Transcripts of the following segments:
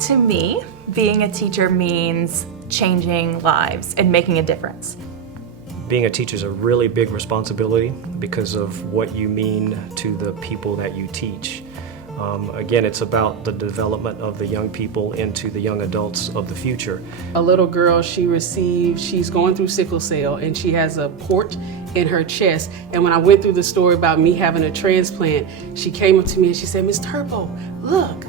To me, being a teacher means changing lives and making a difference. Being a teacher is a really big responsibility because of what you mean to the people that you teach. Again, it's about the development of the young people into the young adults of the future. A little girl, she's going through sickle cell and she has a port in her chest. And when I went through the story about me having a transplant, she came up to me and she said, "Miss Turbo, look."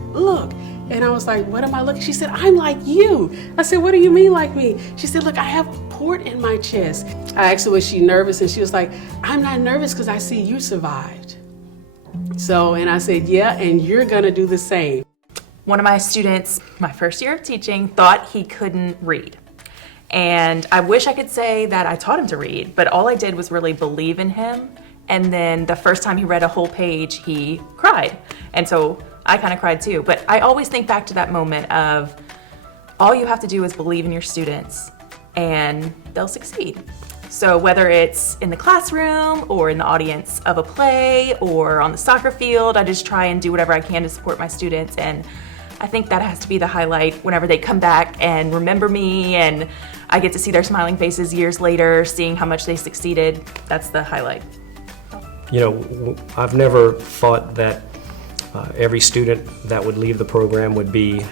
And I was like, "What am I looking?" She said, "I'm like you." I said, "What do you mean like me?" She said, "Look, I have a port in my chest." I asked her, was she nervous? And she was like, "I'm not nervous because I see you survived." And I said, "Yeah, and you're gonna do the same." One of my students, my first year of teaching, thought he couldn't read. And I wish I could say that I taught him to read, but all I did was really believe in him. And then the first time he read a whole page, he cried. And so I kind of cried too. But I always think back to that moment of all you have to do is believe in your students and they'll succeed. So whether it's in the classroom or in the audience of a play or on the soccer field, I just try and do whatever I can to support my students. And I think that has to be the highlight whenever they come back and remember me and I get to see their smiling faces years later, seeing how much they succeeded. That's the highlight. You know, I've never thought that every student that would leave the program would be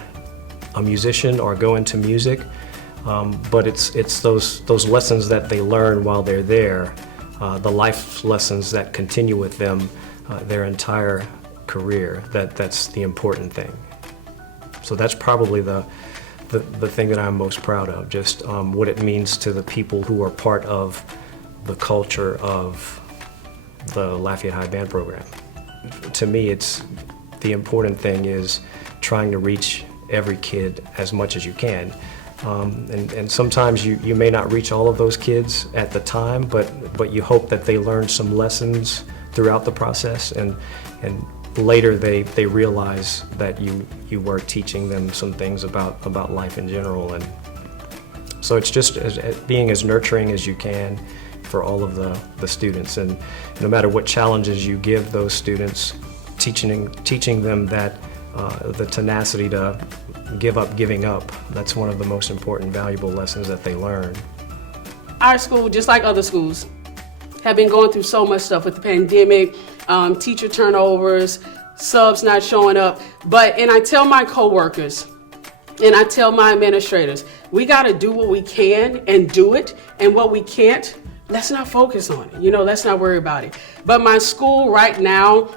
a musician or go into music. But it's those lessons that they learn while they're there, the life lessons that continue with them their entire career. That's the important thing. So that's probably the thing that I'm most proud of, just what it means to the people who are part of the culture of the Lafayette High Band program. To me, the important thing is trying to reach every kid as much as you can. And sometimes you may not reach all of those kids at the time, but you hope that they learn some lessons throughout the process, and later they realize that you were teaching them some things about life in general. And so it's just being as nurturing as you can for all of the students, and no matter what challenges you give those students, teaching them that the tenacity to give up giving up. That's one of the most important, valuable lessons that they learn. Our school, just like other schools, have been going through so much stuff with the pandemic, teacher turnovers, subs not showing up. And I tell my coworkers and I tell my administrators, we got to do what we can and do it, and what we can't, let's not focus on it. Let's not worry about it. But my school right now,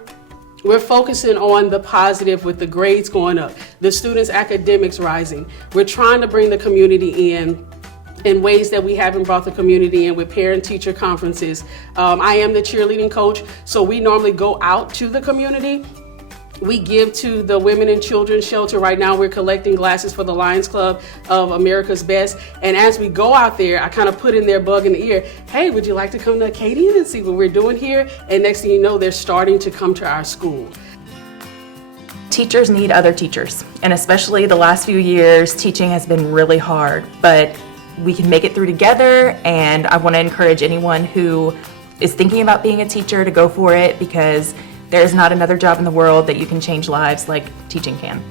we're focusing on the positive with the grades going up, the students' academics rising. We're trying to bring the community in ways that we haven't brought the community in with parent-teacher conferences. I am the cheerleading coach, so we normally go out to the community. We give to the Women and Children's Shelter. Right now we're collecting glasses for the Lions Club of America's Best. And as we go out there, I kind of put in their bug in the ear, "Hey, would you like to come to Acadian and see what we're doing here?" And next thing you know, they're starting to come to our school. Teachers need other teachers, and especially the last few years, teaching has been really hard, but we can make it through together. And I want to encourage anyone who is thinking about being a teacher to go for it, because there is not another job in the world that you can change lives like teaching can.